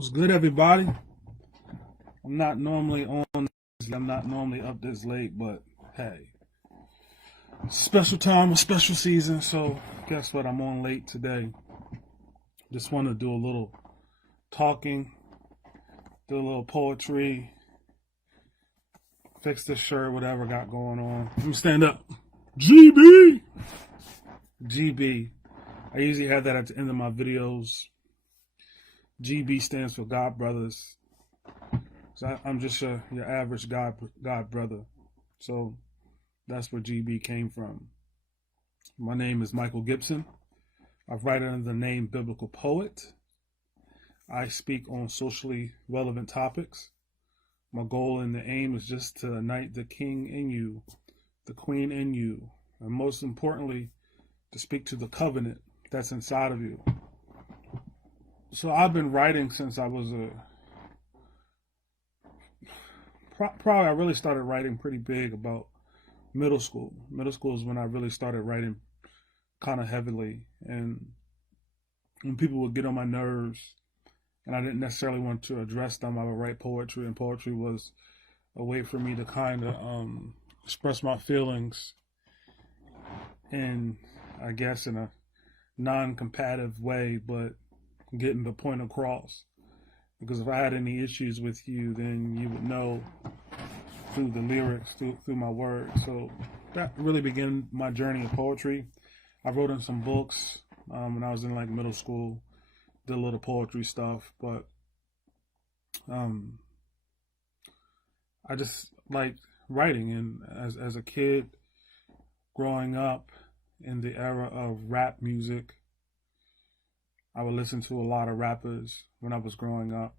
What's good, everybody? I'm not normally on. I'm not normally up this late, but hey, special time, a special season. So guess what? I'm on late today. Just want to do a little talking, do a little poetry, fix this shirt, whatever I got going on. Let me stand up. GB. GB. I usually have that at the end of my videos. GB stands for God Brothers. So I'm just your average God brother. So that's where GB came from. My name is Michael Gibson. I write under the name Biblical Poet. I speak on socially relevant topics. My goal and the aim is just to unite the king in you, the queen in you, and most importantly, to speak to the covenant that's inside of you. So I've been writing since I was probably I really started writing pretty big about middle school. Middle school is when I really started writing kind of heavily, and when people would get on my nerves and I didn't necessarily want to address them, I would write poetry, and poetry was a way for me to kind of express my feelings in, I guess, in a non-combative way, but getting the point across. Because if I had any issues with you, then you would know through the lyrics, through my words. So that really began my journey of poetry. I wrote in some books when I was in like middle school, did a little poetry stuff, but I just liked writing. And as a kid, growing up in the era of rap music, I would listen to a lot of rappers when I was growing up.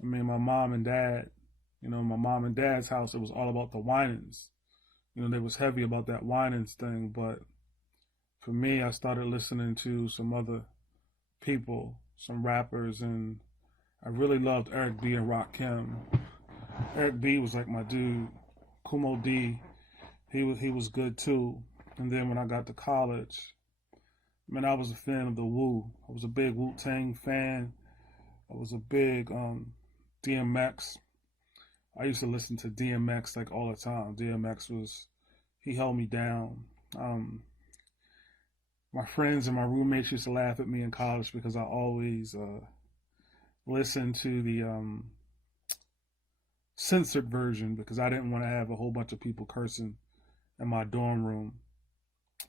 I mean, my mom and dad, my mom and dad's house, it was all about the whinings. They was heavy about that whinings thing. But for me, I started listening to some other people, some rappers, and I really loved Eric B. and Rakim. Eric B. was like my dude. Kumo D, he was good too. And then when I got to college, I was a fan of the Wu. I was a big Wu-Tang fan. I was a big DMX. I used to listen to DMX like all the time. He held me down. My friends and my roommates used to laugh at me in college because I always listened to the censored version because I didn't want to have a whole bunch of people cursing in my dorm room.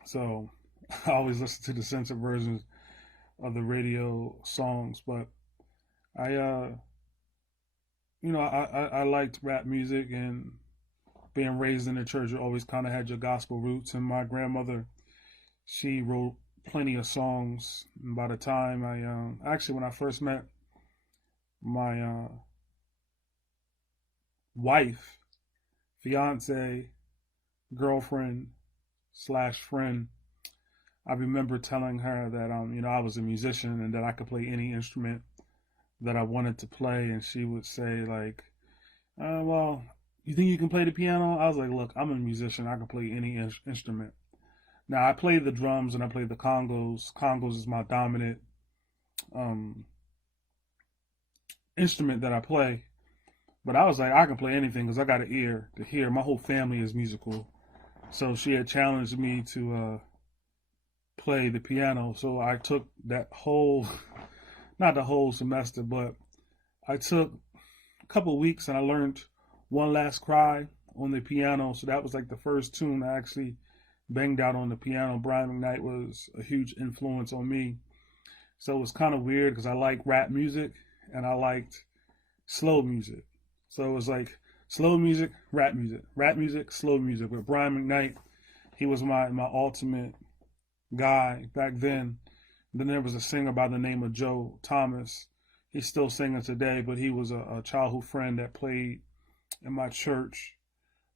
So I always listen to the censored versions of the radio songs, but I liked rap music, and being raised in the church, you always kind of had your gospel roots. And my grandmother, she wrote plenty of songs. And by the time when I first met my wife, fiance, girlfriend / friend, I remember telling her that I was a musician and that I could play any instrument that I wanted to play, and she would say like, well, you think you can play the piano? I was like, look, I'm a musician. I can play any instrument. Now, I play the drums and I play the congos. Congos is my dominant instrument that I play. But I was like, I can play anything because I got an ear to hear. My whole family is musical. So she had challenged me to play the piano. So I took that whole, not the whole semester, but I took a couple of weeks and I learned One Last Cry on the piano. So that was like the first tune I actually banged out on the piano. Brian McKnight was a huge influence on me. So it was kind of weird because I like rap music and I liked slow music. So it was like slow music, rap music, slow music. But Brian McKnight, he was my ultimate guy back then. Then there was a singer by the name of Joe Thomas. He's still singing today, but he was a childhood friend that played in my church.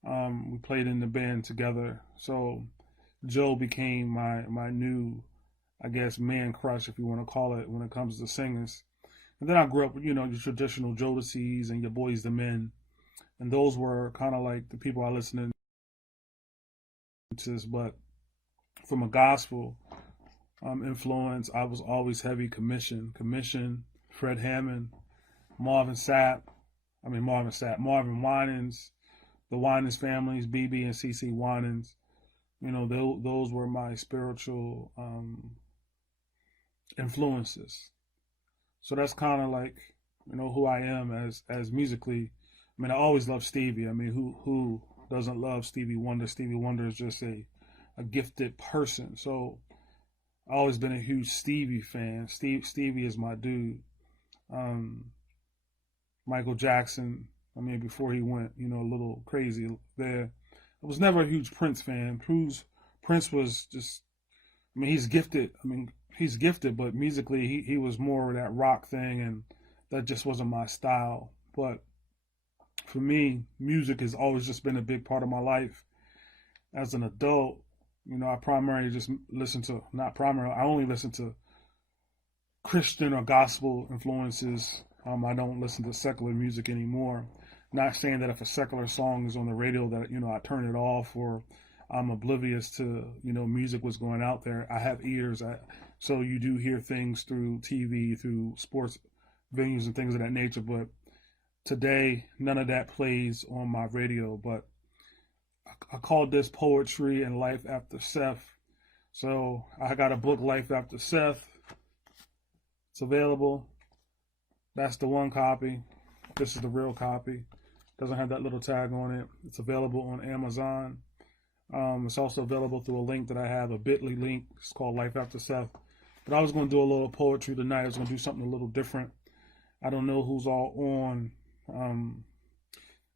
We played in the band together. So Joe became my new, I guess, man crush, if you want to call it, when it comes to singers. And then I grew up with, your traditional Jodeci's and your Boys the Men. And those were kind of like the people I listened to. But from a gospel influence, I was always heavy Commission, Fred Hammond, Marvin Sapp, Marvin Winans, the Winans families, BB and CC Winans. You know, those were my spiritual influences. So that's kind of like, you know, who I am as musically. I mean, I always loved Stevie. I mean, who doesn't love Stevie Wonder? Stevie Wonder is just a gifted person. So I've always been a huge Stevie fan. Stevie is my dude. Michael Jackson, I mean, before he went, you know, a little crazy there. I was never a huge Prince fan. Prince was just, I mean, he's gifted. But musically, he was more of that rock thing, and that just wasn't my style. But for me, music has always just been a big part of my life. As an adult, you know, I only listen to Christian or gospel influences. I don't listen to secular music anymore. Not saying that if a secular song is on the radio that, you know, I turn it off or I'm oblivious to, you know, music was going out there. I have ears. So you do hear things through TV, through sports venues and things of that nature. But today, none of that plays on my radio. But I called this Poetry and Life After Seth. So I got a book, Life After Seth. It's available. That's the one copy. This is the real copy. Doesn't have that little tag on it. It's available on Amazon. It's also available through a link that I have, a bit.ly link. It's called Life After Seth. But I was going to do a little poetry tonight. I was going to do something a little different. I don't know who's all on.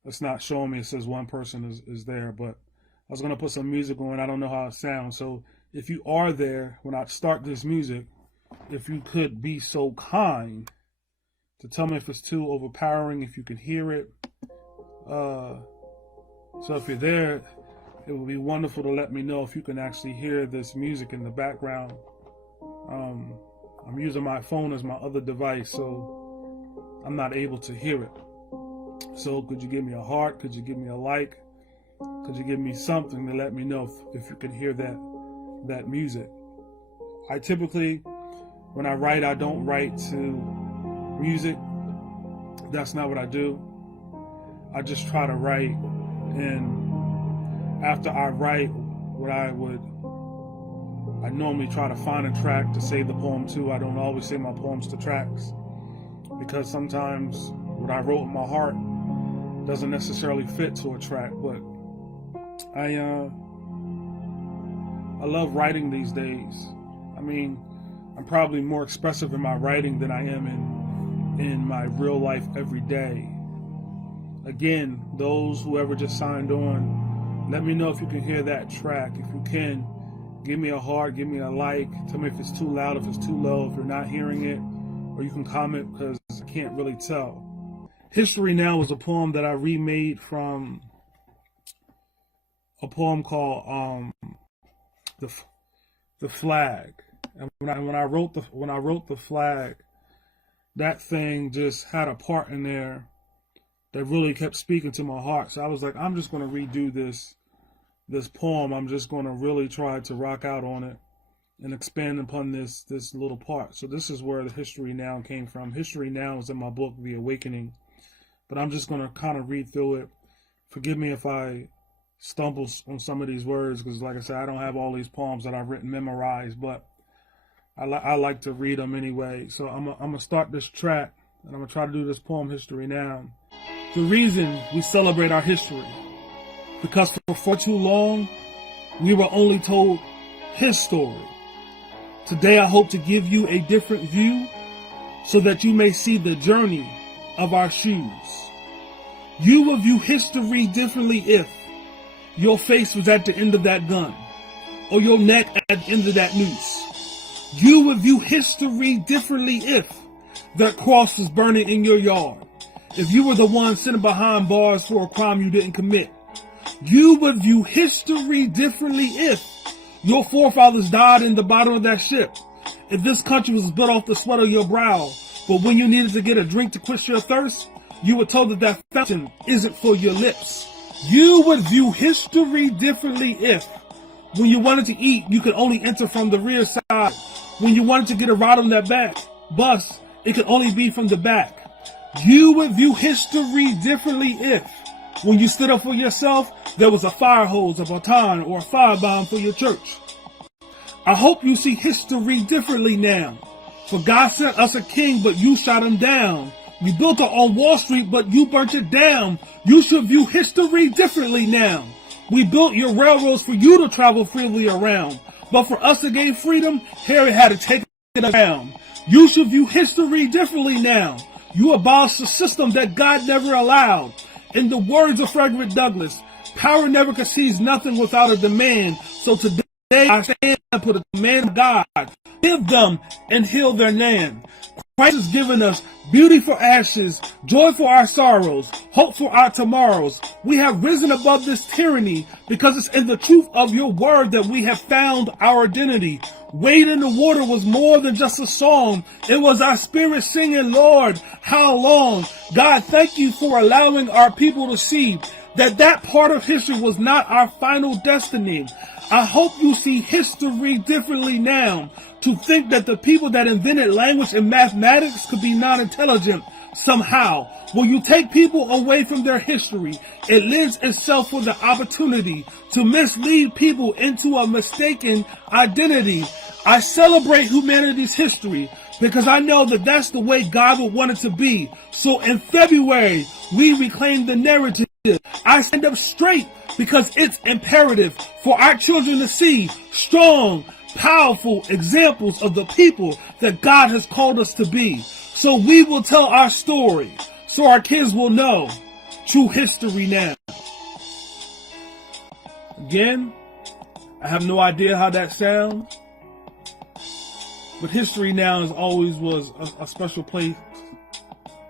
It's not showing me. It says one person is there. But I was going to put some music on. I don't know how it sounds. So if you are there when I start this music, if you could be so kind to tell me if it's too overpowering, if you can hear it. So if you're there, it would be wonderful to let me know if you can actually hear this music in the background. I'm using my phone as my other device, so I'm not able to hear it. So could you give me a heart? Could you give me a like? Could you give me something to let me know if you can hear that music? I typically, when I write, I don't write to music. That's not what I do. I just try to write, and after I write, I normally try to find a track to say the poem to. I don't always say my poems to tracks, because sometimes what I wrote in my heart doesn't necessarily fit to a track. But I love writing these days. I mean, I'm probably more expressive in my writing than I am in my real life every day. Again, whoever just signed on, let me know if you can hear that track. If you can, give me a heart, give me a like. Tell me if it's too loud, if it's too low, if you're not hearing it, or you can comment, because I can't really tell. History Now is a poem that I remade from a poem called The Flag. And when I wrote the flag, that thing just had a part in there that really kept speaking to my heart. So I was like, I'm just going to redo this poem. I'm just going to really try to rock out on it and expand upon this little part. So this is where the History Now came from. History Now is in my book, The Awakening. But I'm just going to kind of read through it. Forgive me if I stumble on some of these words, because like I said, I don't have all these poems that I've written memorized, but I like to read them anyway. So I'm going to start this track, and I'm going to try to do this poem, History Now. The reason we celebrate our history, because for far too long, we were only told his story. Today, I hope to give you a different view so that you may see the journey of our shoes. You will view history differently if your face was at the end of that gun, or your neck at the end of that noose. You would view history differently if that cross was burning in your yard. If you were the one sitting behind bars for a crime you didn't commit. You would view history differently if your forefathers died in the bottom of that ship. If this country was built off the sweat of your brow, but when you needed to get a drink to quench your thirst, you were told that fountain isn't for your lips. You would view history differently if, when you wanted to eat, you could only enter from the rear side. When you wanted to get a ride on that back bus, it could only be from the back. You would view history differently if, when you stood up for yourself, there was a fire hose, a baton, or a firebomb for your church. I hope you see history differently now. For God sent us a king, but you shot him down. We built it on Wall Street, but you burnt it down. You should view history differently now. We built your railroads for you to travel freely around. But for us to gain freedom, Harry had to take it around. You should view history differently now. You abolished a system that God never allowed. In the words of Frederick Douglass, power never concedes nothing without a demand. So today I stand and put a demand on God. Give them and heal their land. Christ has given us beauty for ashes, joy for our sorrows, hope for our tomorrows. We have risen above this tyranny because it's in the truth of your word that we have found our identity. Wade in the water was more than just a song. It was our spirit singing, Lord, how long? God, thank you for allowing our people to see that part of history was not our final destiny. I hope you see history differently now. To think that the people that invented language and mathematics could be non-intelligent somehow. When you take people away from their history, it lends itself for the opportunity to mislead people into a mistaken identity. I celebrate humanity's history because I know that that's the way God would want it to be. So in February, we reclaim the narrative. I stand up straight because it's imperative for our children to see strong, powerful examples of the people that God has called us to be. So we will tell our story so our kids will know true history now. Again, I have no idea how that sounds, but history now is always was a special place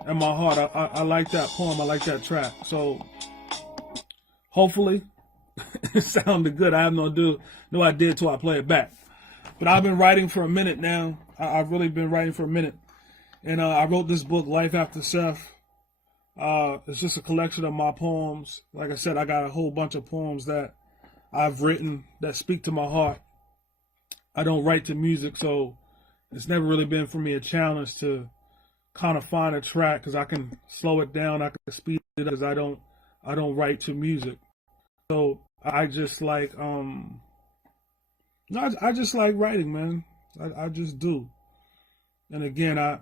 in my heart. I like that poem. I like that track. So hopefully it sounded good. I have no idea until I play it back. But I've been writing for a minute now. I've really been writing for a minute. And I wrote this book, Life After Seth. It's just a collection of my poems. Like I said, I got a whole bunch of poems that I've written that speak to my heart. I don't write to music, so it's never really been for me a challenge to kind of find a track because I can slow it down, I can speed it up because I don't write to music. So I just like I just like writing, man. I just do. And again, I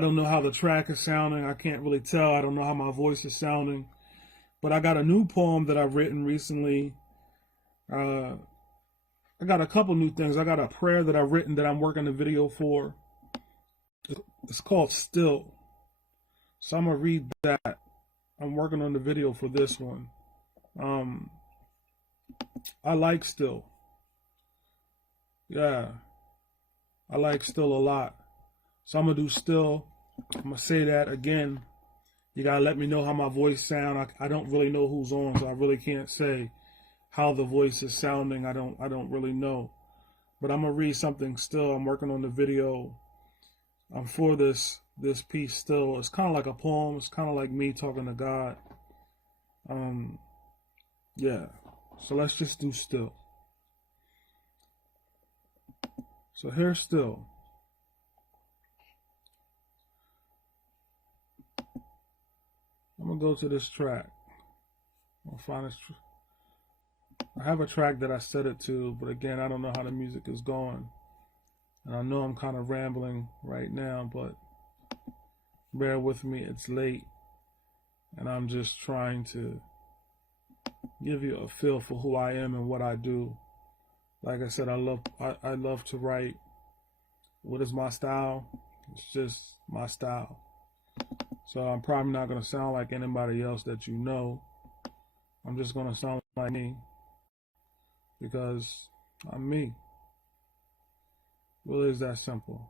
don't know how the track is sounding. I can't really tell. I don't know how my voice is sounding. But I got a new poem that I've written recently. I got a couple new things. I got a prayer that I've written that I'm working a video for. It's called Still. So I'm going to read that. I'm working on the video for this one. I like Still. Yeah. I like Still a lot. So I'm going to do Still. I'm going to say that again. You got to let me know how my voice sounds. I don't really know who's on, so I really can't say how the voice is sounding. I don't really know. But I'm going to read something Still. I'm working on the video for this piece Still. It's kind of like a poem. It's kind of like me talking to God. Yeah. So let's just do Still. So here's Still. I'm going to go to this track. I'll find this. I have a track that I set it to, but again, I don't know how the music is going. And I know I'm kind of rambling right now, but bear with me. It's late. And I'm just trying to give you a feel for who I am and what I do. Like I said, I love to write. What is my style? It's just my style. So I'm probably not going to sound like anybody else that you know. I'm just going to sound like me because I'm me. Really is that simple.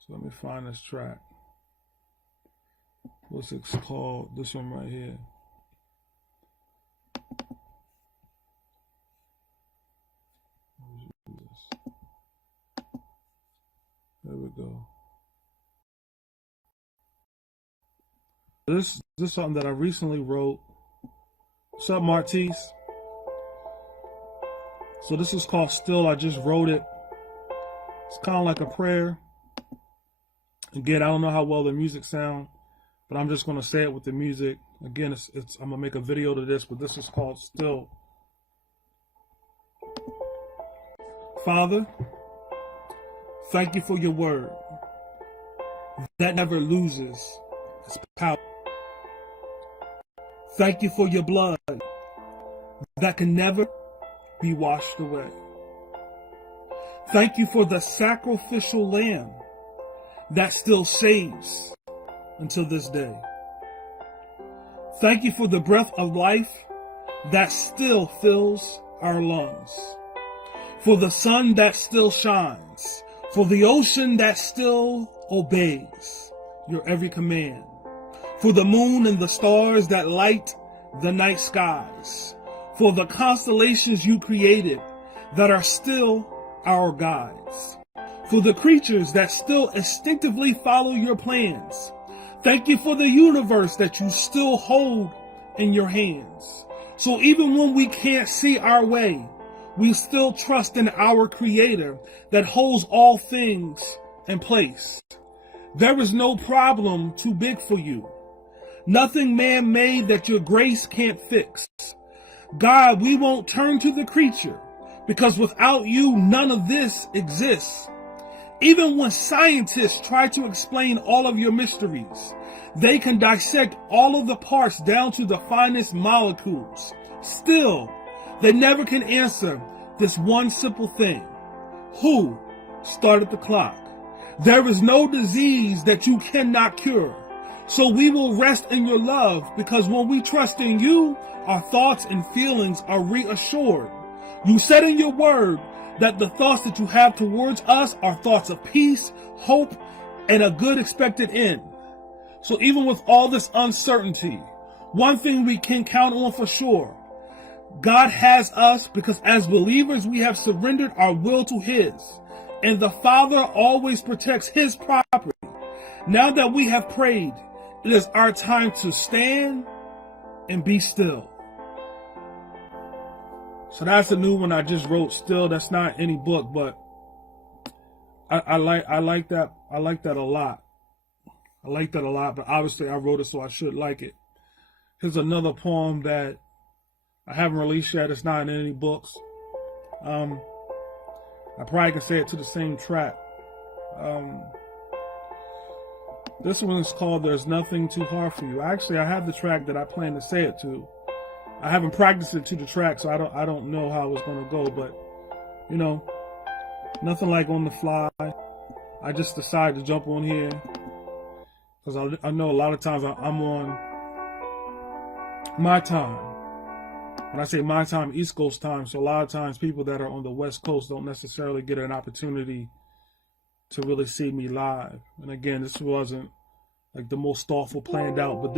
So let me find this track. What's it called? This one right here. There we go. This is something that I recently wrote. What's up, Martise? So this is called Still. I just wrote it. It's kind of like a prayer. Again, I don't know how well the music sound, but I'm just going to say it with the music. Again, I'm going to make a video to this, but this is called Still. Father, thank you for your word that never loses its power. Thank you for your blood that can never be washed away. Thank you for the sacrificial lamb that still saves until this day. Thank you for the breath of life that still fills our lungs, for the sun that still shines, for the ocean that still obeys your every command, for the moon and the stars that light the night skies, for the constellations you created that are still our guides, for the creatures that still instinctively follow your plans. Thank you for the universe that you still hold in your hands. So even when we can't see our way, we still trust in our Creator that holds all things in place. There is no problem too big for you. Nothing man-made that your grace can't fix. God, we won't turn to the creature, because without you, none of this exists. Even when scientists try to explain all of your mysteries, they can dissect all of the parts down to the finest molecules. Still, they never can answer this one simple thing. Who started the clock? There is no disease that you cannot cure. So we will rest in your love, because when we trust in you, our thoughts and feelings are reassured. You said in your word that the thoughts that you have towards us are thoughts of peace, hope, and a good expected end. So even with all this uncertainty, one thing we can count on for sure: God has us, because as believers we have surrendered our will to His, and the Father always protects His property. Now that we have prayed, it is our time to stand and be still. So that's a new one I just wrote. Still, that's not any book, but I like that. I like that a lot. I like that a lot, but obviously I wrote it so I should like it. Here's another poem that I haven't released yet. It's not in any books. I probably can say it to the same track. This one is called There's Nothing Too Hard for You. Actually, I have the track that I plan to say it to. I haven't practiced it to the track, so I don't know how it's going to go, but, you know, nothing like on the fly. I just decided to jump on here because I know a lot of times I'm on my time. When I say my time, East Coast time, so a lot of times people that are on the West Coast don't necessarily get an opportunity to really see me live. And again, this wasn't like the most thoughtful, planned out, but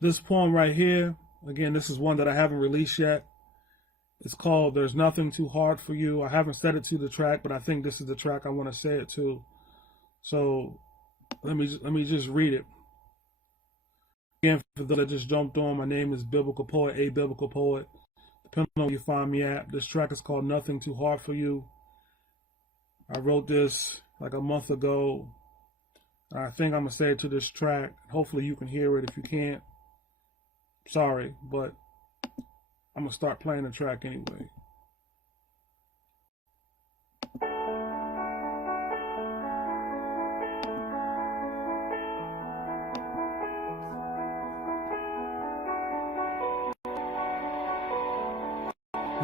this poem right here, again, this is one that I haven't released yet. It's called There's Nothing Too Hard for You. I haven't set it to the track, but I think this is the track I want to say it to. So let me just read it. Again, for those that just jumped on, my name is Biblical Poet, a Biblical Poet. Depending on where you find me at. This track is called Nothing Too Hard for You. I wrote this like a month ago. I think I'm going to say it to this track. Hopefully you can hear it. If you can't, sorry, but I'm going to start playing the track anyway.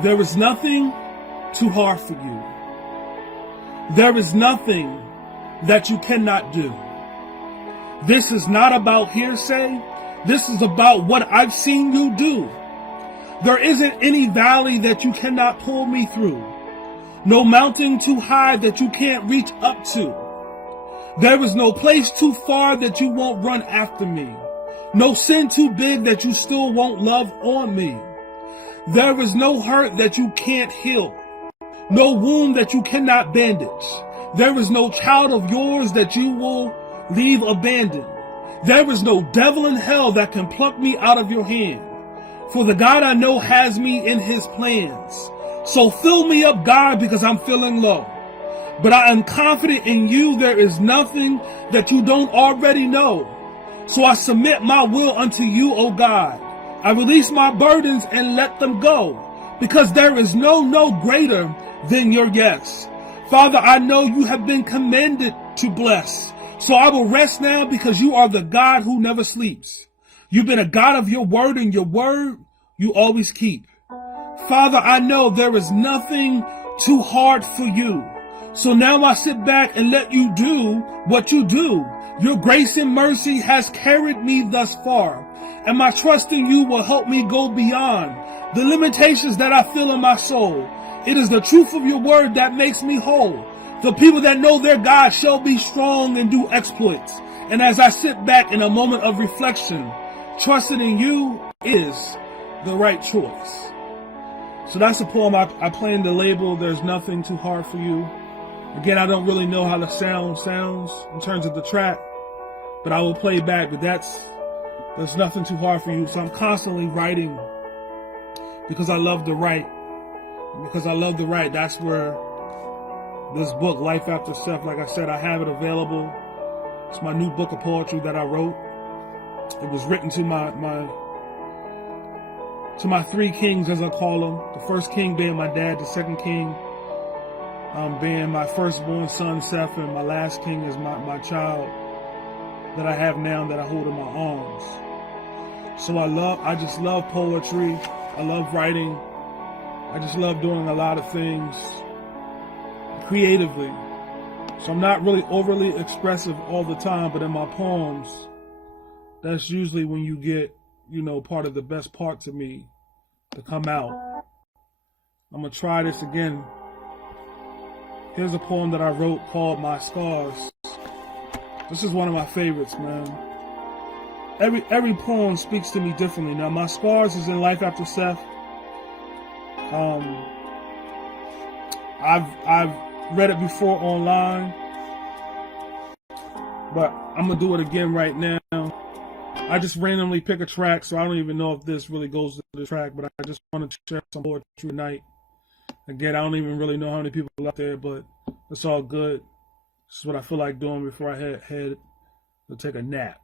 There is nothing too hard for you. There is nothing that you cannot do. This is not about hearsay. This is about what I've seen you do. There isn't any valley that you cannot pull me through. No mountain too high that you can't reach up to. There is no place too far that you won't run after me. No sin too big that you still won't love on me. There is no hurt that you can't heal. No wound that you cannot bandage. There is no child of yours that you will leave abandoned. There is no devil in hell that can pluck me out of your hand. For the God I know has me in His plans. So fill me up, God, because I'm feeling low. but I am confident in you there is nothing that you don't already know. So I submit my will unto you, O God. I release my burdens and let them go, because there is no greater than your yes. Father, I know you have been commanded to bless, so I will rest now because you are the God who never sleeps. You've been a God of your word, and your word you always keep. Father, I know there is nothing too hard for you. So now I sit back and let you do what you do. Your grace and mercy has carried me thus far, and my trust in you will help me go beyond the limitations that I feel in my soul. It is the truth of your word that makes me whole. The people that know their God shall be strong and do exploits. And as I sit back in a moment of reflection, trusting in you is the right choice. So that's the poem I planned to label, There's Nothing Too Hard for You. Again, I don't really know how the sound sounds in terms of the track, but I will play back, but there's nothing too hard for you. So I'm constantly writing because I love to write. Because I love to write, that's where this book, Life After Seth, like I said, I have it available. It's my new book of poetry that I wrote. It was written to my three kings, as I call them. The first king being my dad, the second king being my firstborn son, Seth, and my last king is my child that I have now that I hold in my arms. So I just love poetry. I love writing. I just love doing a lot of things creatively. So I'm not really overly expressive all the time, but in my poems, that's usually when you get, part of the best parts of me to come out. I'm going to try this again. Here's a poem that I wrote called My Scars. This is one of my favorites, man. Every poem speaks to me differently. Now, My Scars is in Life After Seth. I've read it before online, but I'm gonna do it again right now. I just randomly pick a track, so I don't even know if this really goes to the track, but I just want to share some poetry tonight. Again, I don't even really know how many people are out there, but it's all good. This is what I feel like doing before I head to take a nap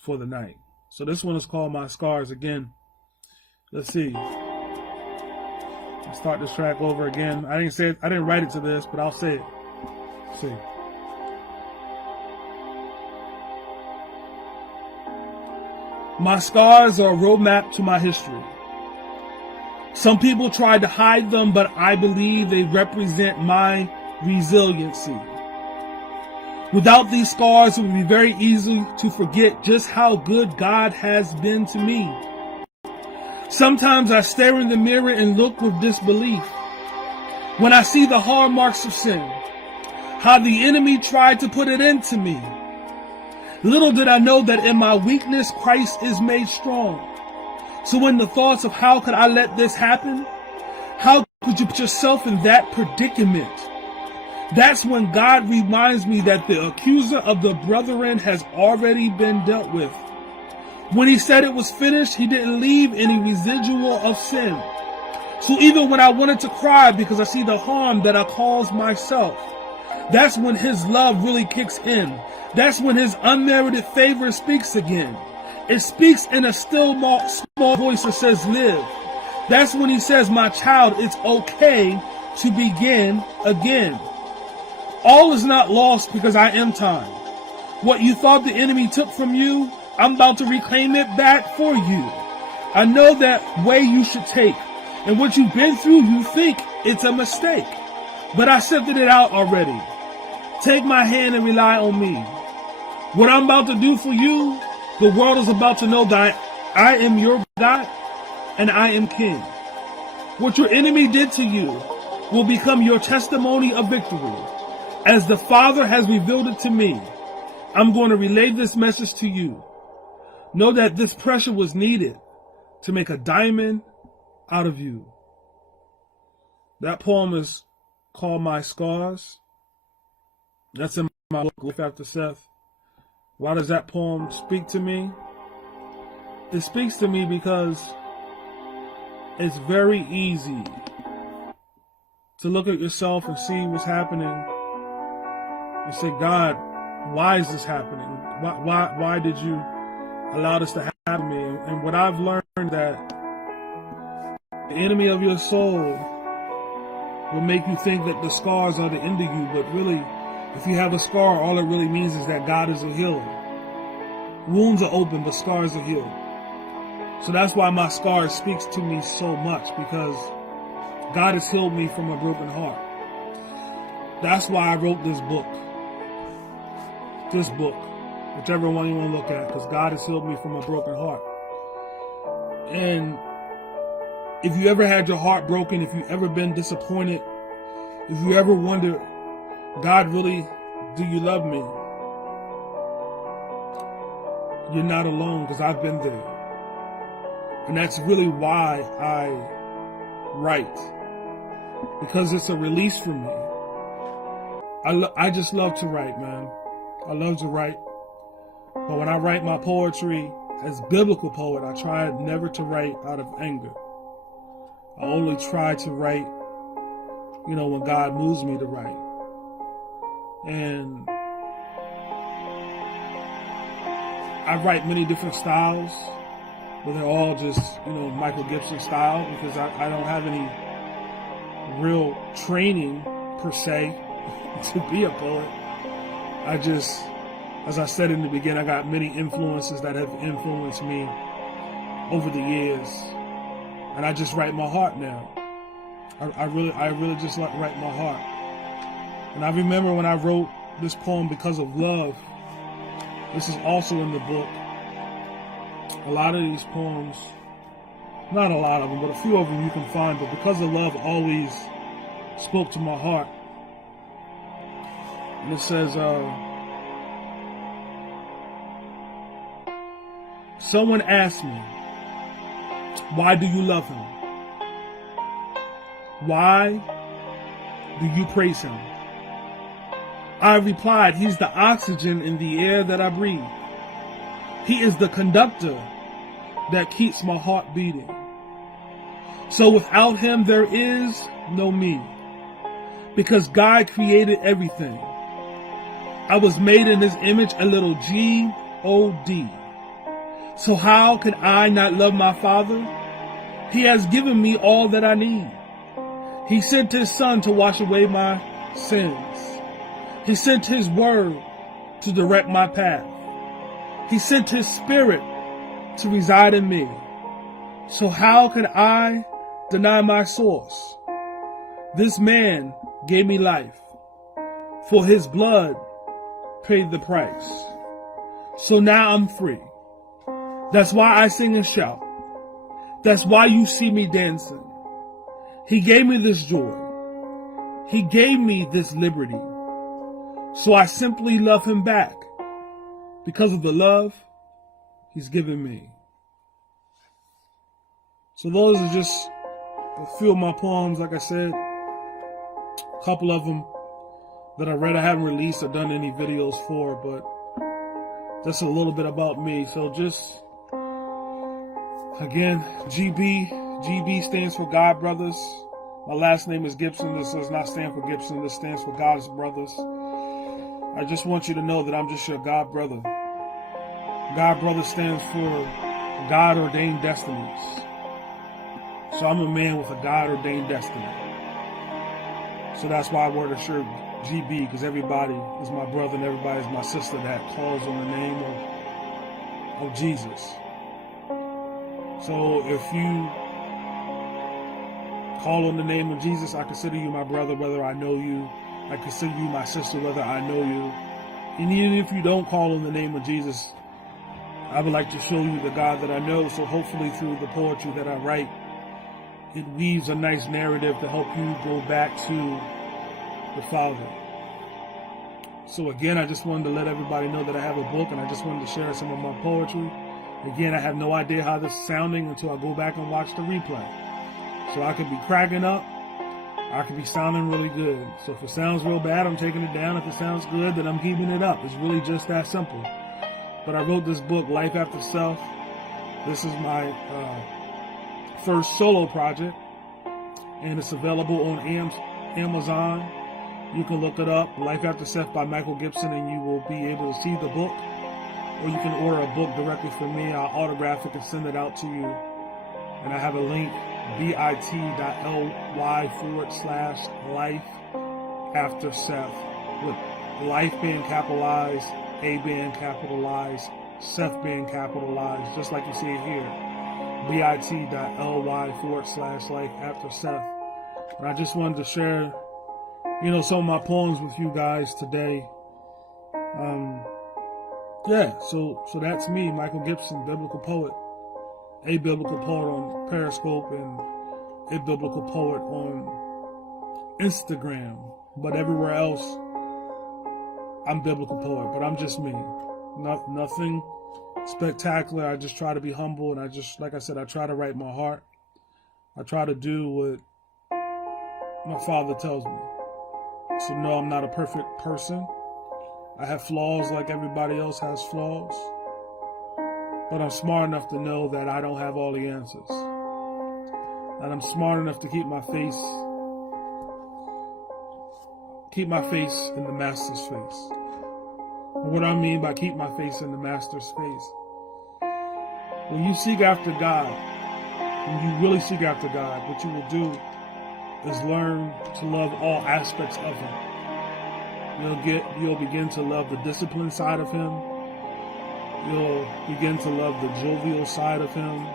for the night. So this one is called My Scars again. Let's see. Let's start this track over again. I didn't write it to this, but I'll say it. Let's see. My scars are a roadmap to my history. Some people tried to hide them, but I believe they represent my resiliency. Without these scars, it would be very easy to forget just how good God has been to me. Sometimes I stare in the mirror and look with disbelief when I see the hard marks of sin, how the enemy tried to put it into me. Little did I know that in my weakness, Christ is made strong. So when the thoughts of how could I let this happen? How could you put yourself in that predicament? That's when God reminds me that the accuser of the brethren has already been dealt with. When he said it was finished, he didn't leave any residual of sin. So even when I wanted to cry because I see the harm that I caused myself, that's when his love really kicks in. That's when his unmerited favor speaks again. It speaks in a still small voice that says, live. That's when he says, my child, it's okay to begin again. All is not lost because I am time. What you thought the enemy took from you, I'm about to reclaim it back for you. I know that way you should take. And what you've been through, you think it's a mistake. But I sifted it out already. Take my hand and rely on me. What I'm about to do for you, the world is about to know that I am your God and I am King. What your enemy did to you will become your testimony of victory. As the Father has revealed it to me, I'm going to relay this message to you. Know that this pressure was needed to make a diamond out of you. That poem is called My Scars. That's in my book, Life After Seth. Why does that poem speak to me? It speaks to me because it's very easy to look at yourself and see what's happening and say, God, why is this happening? Why did you allow this to happen to me? And what I've learned that the enemy of your soul will make you think that the scars are the end of you, but really, if you have a scar, all it really means is that God is a healer. Wounds are open, but scars are healed. So that's why my scar speaks to me so much, because God has healed me from a broken heart. That's why I wrote this book. This book, whichever one you want to look at, because God has healed me from a broken heart. And if you ever had your heart broken, if you've ever been disappointed, if you ever wondered, God, really, do you love me? You're not alone, because I've been there. And that's really why I write, because it's a release for me. I just love to write, man. I love to write. But when I write my poetry as biblical poet, I try never to write out of anger. I only try to write, when God moves me to write. And I write many different styles, but they're all just, Michael Gibson style, because I don't have any real training per se to be a poet. I just, as I said in the beginning, I got many influences that have influenced me over the years. And I just write my heart now. I really just write my heart. And I remember when I wrote this poem, Because of Love. This is also in the book. A lot of these poems, not a lot of them, but a few of them you can find, but Because of Love always spoke to my heart. And it says, someone asked me, why do you love him? Why do you praise him? I replied, he's the oxygen in the air that I breathe. He is the conductor that keeps my heart beating. So without him, there is no me, because God created everything. I was made in his image, a little G-O-D. So how can I not love my Father? He has given me all that I need. He sent his Son to wash away my sins. He sent his word to direct my path. He sent his Spirit to reside in me. So how can I deny my source? This man gave me life. For his blood paid the price. So now I'm free. That's why I sing and shout. That's why you see me dancing. He gave me this joy. He gave me this liberty. So I simply love him back because of the love he's given me. So those are just a few of my poems. Like I said, a couple of them that I read I haven't released or done any videos for, but just a little bit about me. So just, again, GB stands for God Brothers. My last name is Gibson. This does not stand for Gibson. This stands for God's Brothers. I just want you to know that I'm just your God brother. God brother stands for God ordained destinies. So I'm a man with a God ordained destiny. So that's why I wear the shirt GB, because everybody is my brother and everybody is my sister that calls on the name of Jesus. So if you call on the name of Jesus, I consider you my brother, whether I know you. I consider you my sister, whether I know you. And even if you don't call on the name of Jesus, I would like to show you the God that I know. So hopefully through the poetry that I write, it weaves a nice narrative to help you go back to the Father. So again, I just wanted to let everybody know that I have a book, and I just wanted to share some of my poetry. Again, I have no idea how this is sounding until I go back and watch the replay. So I could be cracking up, I could be sounding really good. So if it sounds real bad, I'm taking it down. If it sounds good, then I'm keeping it up. It's really just that simple. But I wrote this book, Life After Seth. This is my first solo project, and it's available on Amazon You can look it up, Life After Seth by Michael Gibson, and you will be able to see the book. Or you can order a book directly from me. I'll autograph it and send it out to you. And I have a link, bit.ly/Life After Seth, with life being capitalized, A being capitalized, Seth being capitalized, just like you see it here. bit.ly/Life After Seth. And I just wanted to share, some of my poems with you guys today. So that's me, Michael Gibson, biblical poet. A biblical poet on Periscope and a biblical poet on Instagram. But everywhere else, I'm biblical poet. But I'm just me. Nothing spectacular. I just try to be humble, and like I said, I try to write my heart. I try to do what my Father tells me. So no, I'm not a perfect person. I have flaws like everybody else has flaws. But I'm smart enough to know that I don't have all the answers. And I'm smart enough to keep my face in the Master's face. And what I mean by keep my face in the Master's face, when you seek after God, when you really seek after God, what you will do is learn to love all aspects of Him. You'll begin to love the disciplined side of Him. You'll begin to love the jovial side of Him.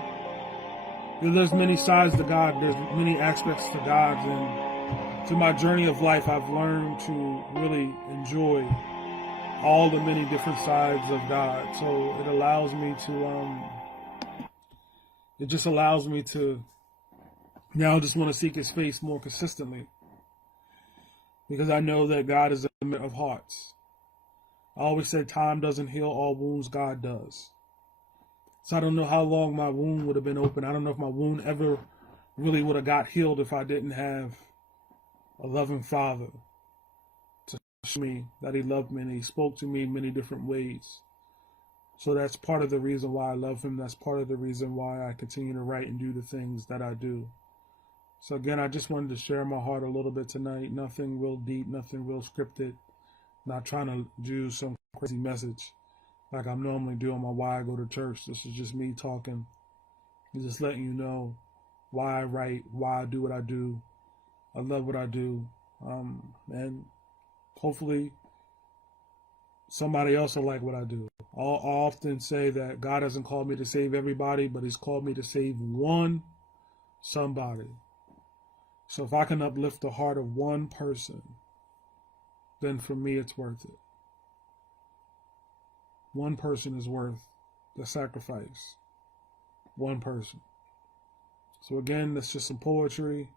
There's many sides to God. There's many aspects to God. And through my journey of life, I've learned to really enjoy all the many different sides of God. So it allows me to, now just want to seek His face more consistently. Because I know that God is a man of hearts. I always say time doesn't heal all wounds, God does. So I don't know how long my wound would have been open. I don't know if my wound ever really would have got healed if I didn't have a loving Father to show me that He loved me and He spoke to me in many different ways. So that's part of the reason why I love Him. That's part of the reason why I continue to write and do the things that I do. So again, I just wanted to share my heart a little bit tonight. Nothing real deep, nothing real scripted. Not trying to do some crazy message like I normally do on my Why I Go to Church. This is just me talking and just letting you know why I write, why I do what I do. I love what I do. And hopefully somebody else will like what I do. I often say that God hasn't called me to save everybody, but He's called me to save somebody. So if I can uplift the heart of one person, then for me it's worth it. One person is worth the sacrifice. One person. So again, that's just some poetry.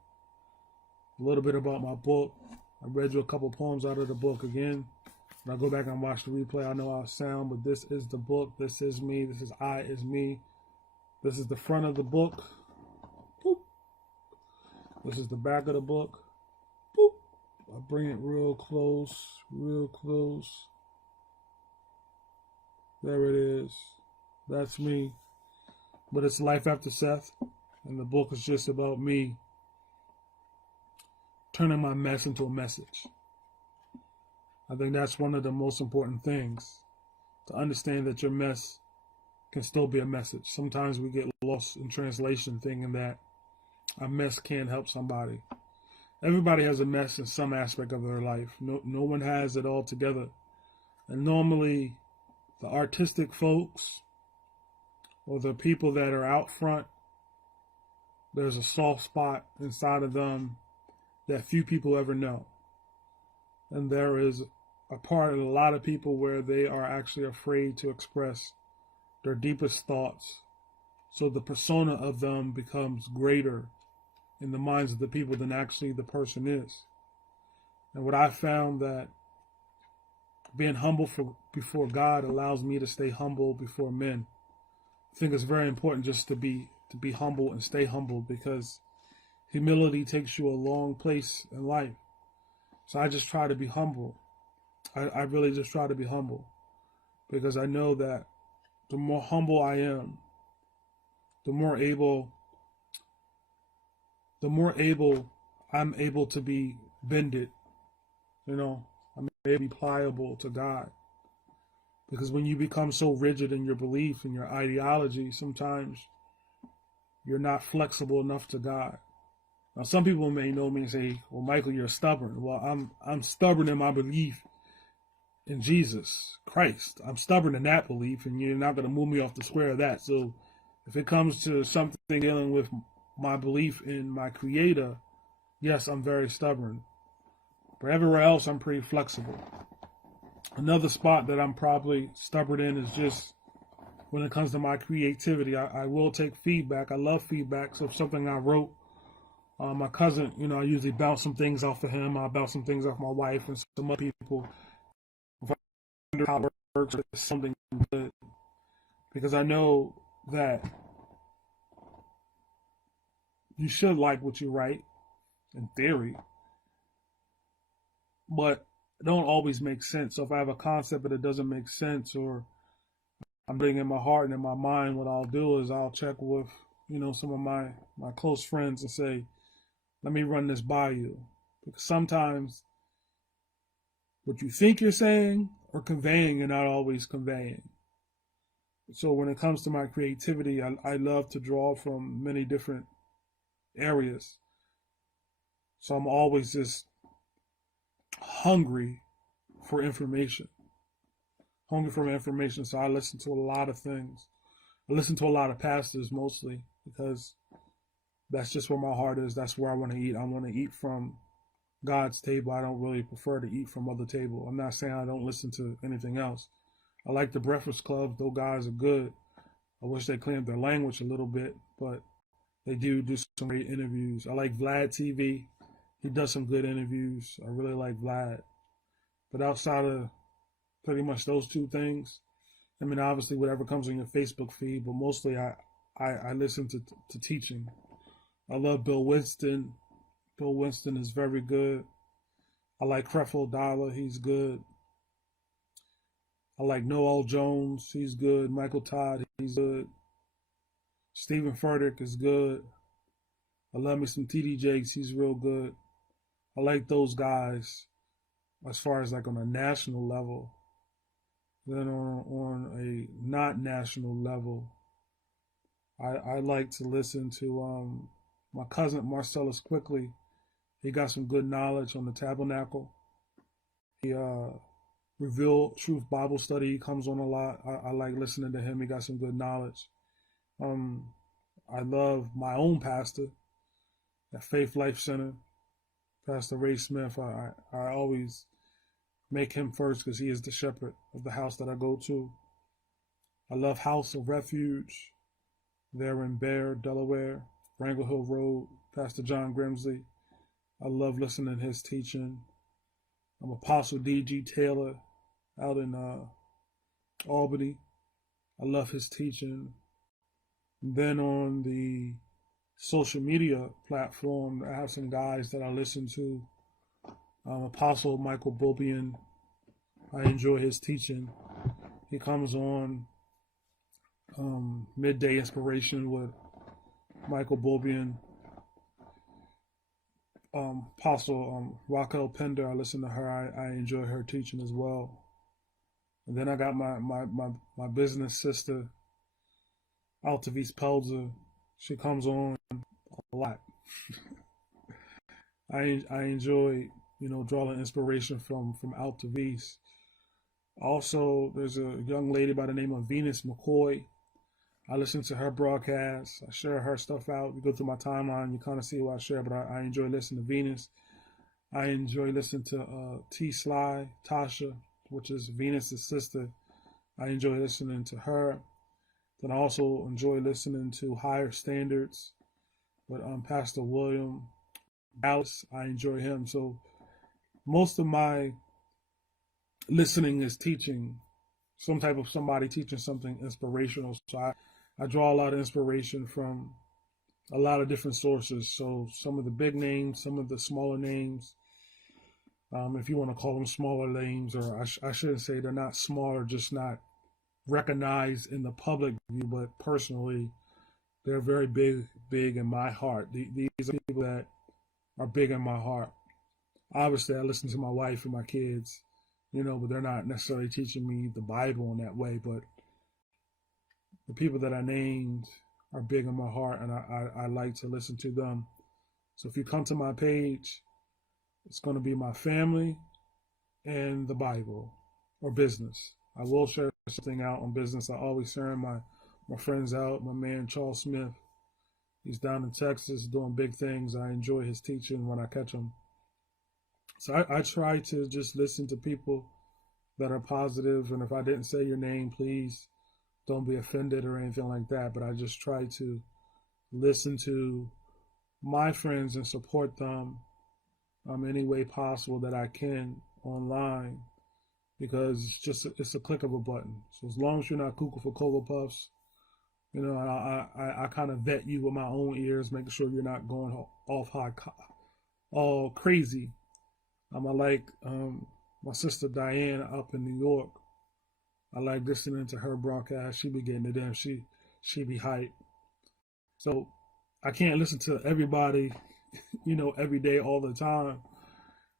A little bit about my book. I read you a couple poems out of the book again. When I go back and watch the replay, I know how I sound, but this is the book. This is me. This is I is me. This is the front of the book. Boop. This is the back of the book. Boop. I bring it real close, real close. There it is. That's me. But it's Life After Seth. And the book is just about me turning my mess into a message. I think that's one of the most important things. To understand that your mess can still be a message. Sometimes we get lost in translation thinking that a mess can't help somebody. Everybody has a mess in some aspect of their life. No one has it all together. And normally, the artistic folks or the people that are out front, there's a soft spot inside of them that few people ever know. And there is a part of a lot of people where they are actually afraid to express their deepest thoughts. So the persona of them becomes greater in the minds of the people than actually the person is. And what I found that being humble before God allows me to stay humble before men. I think it's very important just to be humble and stay humble, because humility takes you a long place in life. So I just try to be humble. I really just try to be humble, because I know that the more humble I am, the more able I'm able to be bended You know, I may be pliable to God. Because when you become so rigid in your belief and your ideology, sometimes you're not flexible enough to God. Now, some people may know me and say, "Well, Michael, you're stubborn." Well, I'm stubborn in my belief in Jesus Christ. I'm stubborn in that belief, and you're not going to move me off the square of that. So, if it comes to something dealing with my belief in my Creator, yes, I'm very stubborn. But everywhere else, I'm pretty flexible. Another spot that I'm probably stubborn in is just when it comes to my creativity. I will take feedback. I love feedback. So if something I wrote, my cousin, I usually bounce some things off of him. I bounce some things off my wife and some other people. If I wonder how it works, it's something good. Because I know that you should like what you write, in theory, but it don't always make sense. So if I have a concept but it doesn't make sense, or I'm putting in my heart and in my mind, what I'll do is I'll check with, some of my close friends and say, let me run this by you. Because sometimes what you think you're saying or conveying, you're not always conveying. So when it comes to my creativity, I love to draw from many different areas. So I'm always just hungry for information. Hungry for information. So I listen to a lot of things. I listen to a lot of pastors mostly because that's just where my heart is. That's where I want to eat. I want to eat from God's table. I don't really prefer to eat from other table. I'm not saying I don't listen to anything else. I like the Breakfast Club. Those guys are good. I wish they cleaned their language a little bit, but they do some great interviews. I like Vlad TV. He does some good interviews. I really like Vlad. But outside of pretty much those two things, I mean, obviously whatever comes on your Facebook feed, but mostly I listen to teaching. I love Bill Winston. Bill Winston is very good. I like Creflo Dollar. He's good. I like Noel Jones. He's good. Michael Todd. He's good. Stephen Furtick is good. I love me some TD Jakes. He's real good. I like those guys as far as like on a national level. Then on a not national level, I like to listen to my cousin Marcellus Quickly. He got some good knowledge on the tabernacle. He Revealed Truth Bible Study. He comes on a lot. I like listening to him. He got some good knowledge. I love my own pastor at Faith Life Center, Pastor Ray Smith. I always make him first because he is the shepherd of the house that I go to. I love House of Refuge there in Bear, Delaware, Wrangle Hill Road, Pastor John Grimsley. I love listening to his teaching. I'm Apostle D.G. Taylor out in Albany. I love his teaching. And then on the social media platform, I have some guys that I listen to. Apostle Michael Bobian. I enjoy his teaching. He comes on Midday Inspiration with Michael Bobian. Apostle Raquel Pender, I listen to her. I enjoy her teaching as well. And then I got my business sister, Altavis Pelzer. She comes on a lot. I enjoy, drawing inspiration from Altavis. Also, there's a young lady by the name of Venus McCoy. I listen to her broadcasts. I share her stuff out. You go through my timeline, you kind of see what I share, but I enjoy listening to Venus. I enjoy listening to T. Sly, Tasha, which is Venus's sister. I enjoy listening to her. Then I also enjoy listening to Higher Standards with Pastor William Dallas. I enjoy him. So most of my listening is teaching, some type of somebody teaching something inspirational. So I draw a lot of inspiration from a lot of different sources. So some of the big names, some of the smaller names, if you want to call them smaller names, or I shouldn't say they're not smaller, just not recognized in the public view, but personally, they're very big in my heart. These are people that are big in my heart. Obviously, I listen to my wife and my kids, but they're not necessarily teaching me the Bible in that way. But the people that I named are big in my heart, and I like to listen to them. So if you come to my page, it's going to be my family and the Bible or business. I will share something out on business. I always share my friends out. My man Charles Smith, he's down in Texas doing big things. I enjoy his teaching when I catch him. So I try to just listen to people that are positive. And if I didn't say your name, please don't be offended or anything like that. But I just try to listen to my friends and support them any way possible that I can online, because it's a click of a button. So as long as you're not cuckoo for Cocoa Puffs, I kind of vet you with my own ears, making sure you're not going off hot, all crazy. I like my sister Diane up in New York. I like listening to her broadcast. She be getting it in. She be hype. So I can't listen to everybody, every day all the time.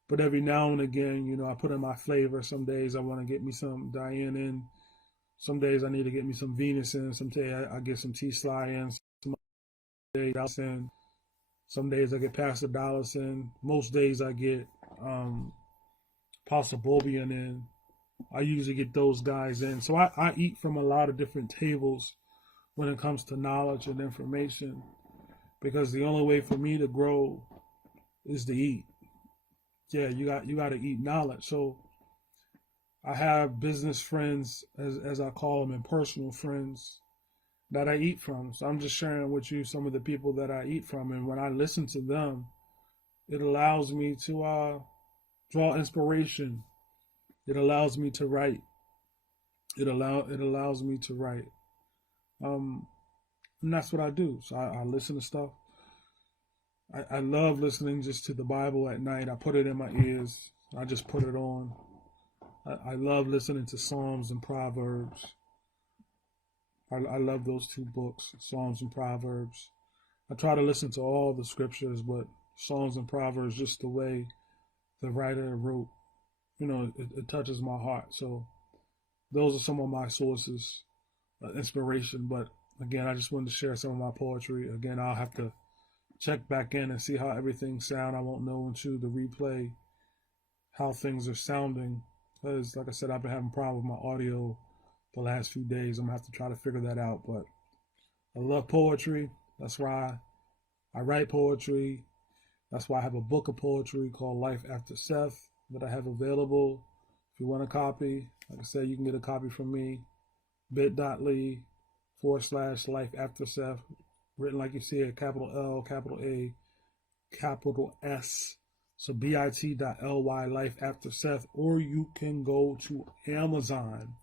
But every now and again, I put in my flavor. Some days I want to get me some Diane in. Some days I need to get me some Venus in. Some days I get some T-Sly in. Some days in. Some days I get Pastor Dallas in. Most days I get Pastor Bobian in. I usually get those guys in. So I eat from a lot of different tables when it comes to knowledge and information, because the only way for me to grow is to eat. Yeah, you got to eat knowledge. So I have business friends, as I call them, and personal friends that I eat from. So I'm just sharing with you some of the people that I eat from, and when I listen to them, it allows me to draw inspiration. It allows me to write. It allows me to write. And that's what I do. So I listen to stuff. I love listening just to the Bible at night. I put it in my ears. I just put it on. I love listening to Psalms and Proverbs. I love those two books, Psalms and Proverbs. I try to listen to all the scriptures, but Psalms and Proverbs, just the way the writer wrote, it touches my heart. So those are some of my sources of inspiration. But again, I just wanted to share some of my poetry. Again, I'll have to check back in and see how everything sound. I won't know until the replay how things are sounding, because like I said, I've been having problems with my audio the last few days. I'm gonna have to try to figure that out. But I love poetry. That's why I write poetry. That's why I have a book of poetry called Life After Seth that I have available. If you want a copy, like I said, you can get a copy from me. bit.ly/Life After Seth, written like you see it, capital L, capital A, capital S. So bit.ly Life After Seth, or you can go to Amazon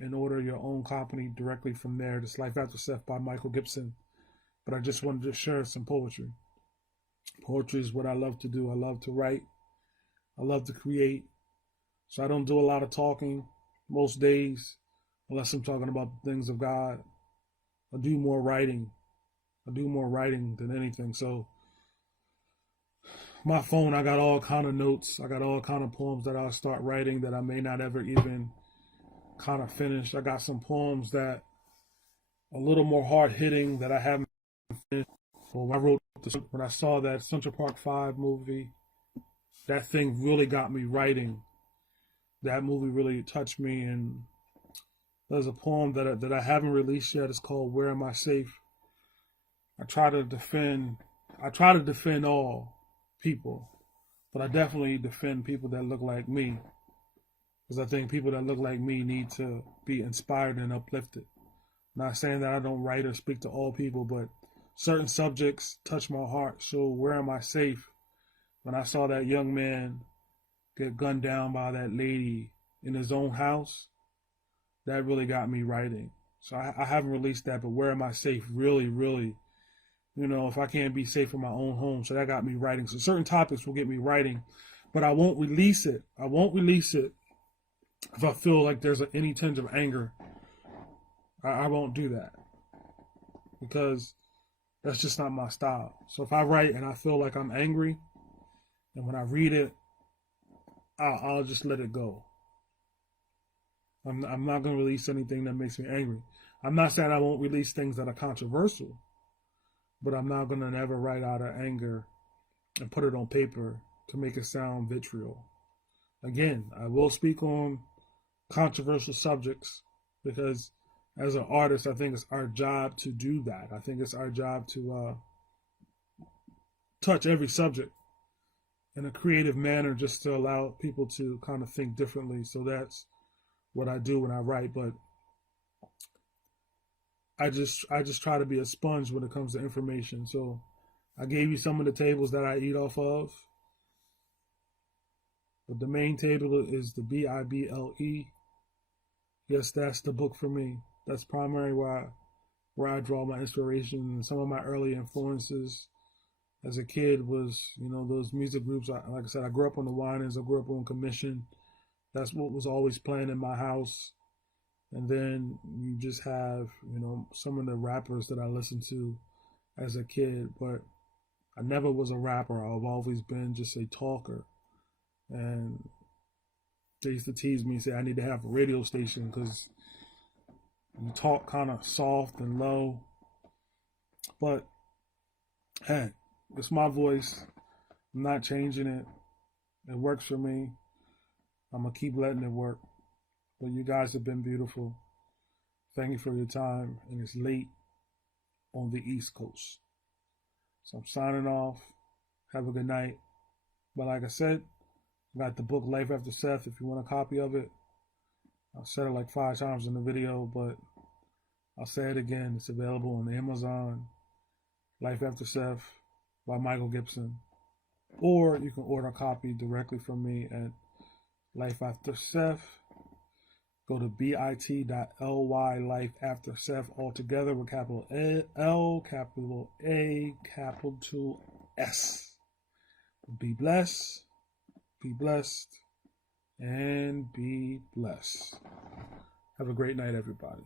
and order your own copy directly from there. This Life After Seth by Michael Gibson. But I just wanted to share some poetry. Poetry is what I love to do. I love to write. I love to create. So I don't do a lot of talking most days, unless I'm talking about the things of God. I do more writing. I do more writing than anything. So my phone, I got all kind of notes. I got all kind of poems that I'll start writing that I may not ever even kind of finish. I got some poems that are a little more hard hitting that I haven't finished. Well, when I saw that Central Park 5 movie, that thing really got me writing. That movie really touched me, and there's a poem that I haven't released yet. It's called "Where Am I Safe?" I try to defend all people, but I definitely defend people that look like me, because I think people that look like me need to be inspired and uplifted. Not saying that I don't write or speak to all people, but certain subjects touch my heart. So where am I safe? When I saw that young man get gunned down by that lady in his own house, that really got me writing. So I haven't released that, but where am I safe? Really, really, if I can't be safe in my own home. So that got me writing. So certain topics will get me writing, but I won't release it. I won't release it if I feel like there's any tinge of anger. I won't do that, because that's just not my style. So if I write and I feel like I'm angry, and when I read it, I'll just let it go. I'm not going to release anything that makes me angry. I'm not saying I won't release things that are controversial, but I'm not going to never write out of anger and put it on paper to make it sound vitriol. Again, I will speak on controversial subjects because as an artist, I think it's our job to do that. I think it's our job to touch every subject in a creative manner just to allow people to kind of think differently. So that's what I do when I write. But I just try to be a sponge when it comes to information. So I gave you some of the tables that I eat off of. But the main table is the Bible. Yes, that's the book for me. That's primarily where I draw my inspiration, and some of my early influences as a kid was, those music groups. Like I said, I grew up on the Winans. I grew up on Commission. That's what was always playing in my house. And then you just have, some of the rappers that I listened to as a kid. But I never was a rapper. I've always been just a talker. And they used to tease me and say I need to have a radio station because you talk kind of soft and low. But hey, it's my voice. I'm not changing it. It works for me. I'm going to keep letting it work. But you guys have been beautiful. Thank you for your time. And it's late on the East Coast. So I'm signing off. Have a good night. But like I said, I got the book Life After Seth if you want a copy of it. I said it like 5 times in the video, but I'll say it again. It's available on Amazon. Life After Seth by Michael Gibson. Or you can order a copy directly from me at Life After Seth. Go to bit.ly Life After Seth all together with capital L, capital A, capital S. Be blessed, and be blessed. Have a great night, everybody.